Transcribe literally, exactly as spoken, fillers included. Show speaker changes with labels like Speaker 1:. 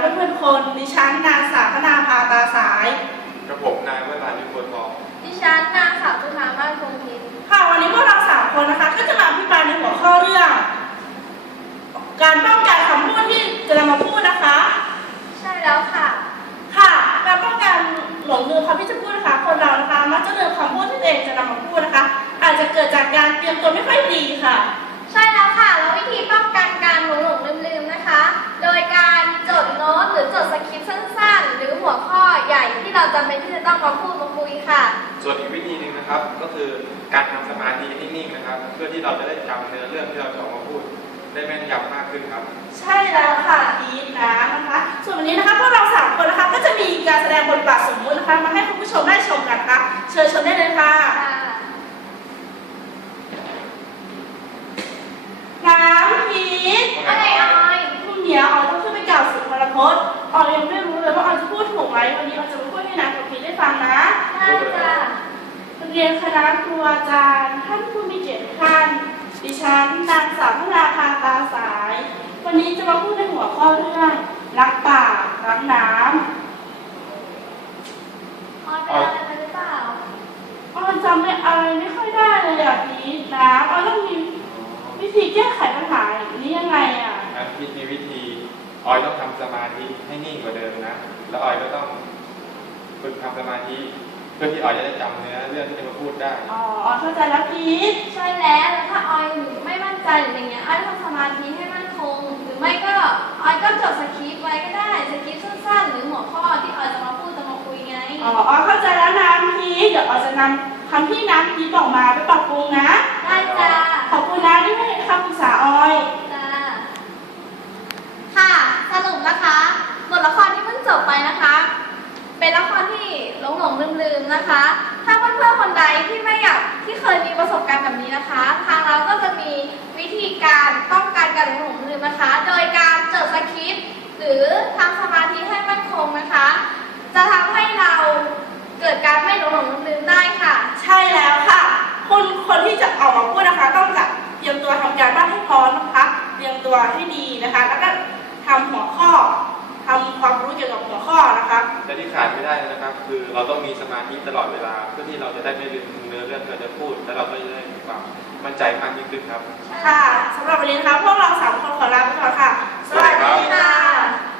Speaker 1: เพื่อนๆคนดิฉันนางสาวพนาภาตาสาย
Speaker 2: กระผมนายวรายุคนทอง
Speaker 3: ดิฉันนางสาวจุฑามาศคงพิน
Speaker 1: ค่ะวันนี้พวกเราสามคนนะคะก็จะมาอภิปรายในหัวข้อเรื่องการป้องกันคำพูดที่จะนำมาพูดนะคะ
Speaker 3: ใช่แล้วค่ะ
Speaker 1: ค่ะการป้องกันหลงลืมคำที่จะพูดนะคะคนเรานะคะมักจะลืมคำพูดที่ตัวเองจะนำมาพูดนะคะอาจจะเกิดจากการเตรียมตัวไม่ค่อยดีค่ะ
Speaker 3: ใช่แล้วค่ะแล้ววิธีป้องกันการหลงหลงลืมลืมนะคะโดยการจดโน้ตหรือจดสคริปต์สั้นๆหรือหัวข้อใหญ่ที่เราจำเป็นที่จะต้องมาพูดมาคุยค่ะ
Speaker 2: ส่วนอีกวิธีหนึ่งนะครับก็คือการทำสมาธินิ่งๆนะครับเพื่อที่เราจะได้จำเนื้อเรื่องที่เราจะออกมาพูดได้แม่นยำมากขึ้นครับ
Speaker 1: ใช่แล้วค่ะพีทนะนะคะส่วนวันนี้นะคะพวกเราสามคนนะคะก็จะมีการแสดงบทบาทสมมุตินะคะมาให้คุณผู้ชมได้ชมกันค่ะเชิญชมได้เลยค่ะน้ำพีท
Speaker 3: อะไรออย
Speaker 1: พรุ่งนี้ออยต้องขึ้นไปกล่าวสุนทรพจน์ออยยังไม่รู้เลยว่าออยจะพูดถูกไหมวันนี้ออยจะมาพูดให้น้ำกับพีทได้ฟังนะ
Speaker 3: ได้จ้ะ
Speaker 1: เรียนคณะครูอาจารย์ท่านผู้มีเกียรติทุกท่านดิฉันนางสาวพนาภาตาสายวันนี้จะมาพูดในหัวข้อเรื่องรักป่ารักน้ำ
Speaker 3: ออยเป็นอะไรหรือเปล่า
Speaker 1: ออยจำไม่อะไรไม่ค่อยได้เลยอ่ะพีทนะออยต้องมีวิธีแก้ไขปัญหาอย่างนี้ยังไงอ่ะ
Speaker 2: พีทมีวิธีออยต้องทำสมาธิให้นิ่งกว่าเดิมนะแล้วออยก็ต้องฝึกทำสมาธิเพื่อที่ออยจะได้จำเนื้อเรื่องที่จะมาพูดได้
Speaker 1: อ๋อเข้าใจแล้วพีท
Speaker 3: ใช่แล้วถ้าออยไม่มั่นใจหรืออย่างเงี้ยออยทำสมาธิให้มั่นคงหรือไม่ก็ออยก็จดสคริปต์ไว้ก็ได้สคริปต์สั้นๆหรือหัวข้อที่ออยจะมาพูดจะมาคุยไง
Speaker 1: อ๋อเข้าใจแล้วน้ำพีทเดี๋ยวออยจะนำคำที่น้ำพีทบอกมาไปปรับปรุงนะ
Speaker 3: ได้จ้า
Speaker 1: ขอบคุณนะที่ให้คำปรึกษาออย
Speaker 3: จ้าค่ะสรุปนะคะบทละครที่เพิ่งจบไปนะคะเป็นละครที่หลงหลงลืมลืมนะคะถ้าเพื่อนๆคนใดที่ไม่อยากที่เคยมีประสบการณ์แบบนี้นะคะทางเราก็จะมีวิธีการป้องกันการหลงหลงลืมนะคะโดยการจดสคริปต์หรือทำสมาธิให้มั่นคงนะคะจะทำให้เราเกิดการไม่หลงหลงลืมลืมได้ค่ะ
Speaker 1: ใช่แล้วค่ะคนคนที่จะออกมาพูดนะคะต้องจะเตรียมตัวทำการบ้านให้พร้อมนะคะเตรียมตัวให้ดีนะคะแล้วก็ทำหัวข้อทำความรู้เกี่ยวกับหัวข้อนะคะ
Speaker 2: และที่ขาดไม่ได้นะครับคือเราต้องมีสมาธิตลอดเวลาเพื่อที่เราจะได้ไม่ลืมเนื้อเรื่องที่เราจะพูดและเราก็จะได้มีความมั่นใจมากยิ่งขึ้นครับ
Speaker 1: ค่ะสำหรับวันนี้นะคะพวกเราสามคนขอลาไปก่อนค่ะสวัสดีค่ะ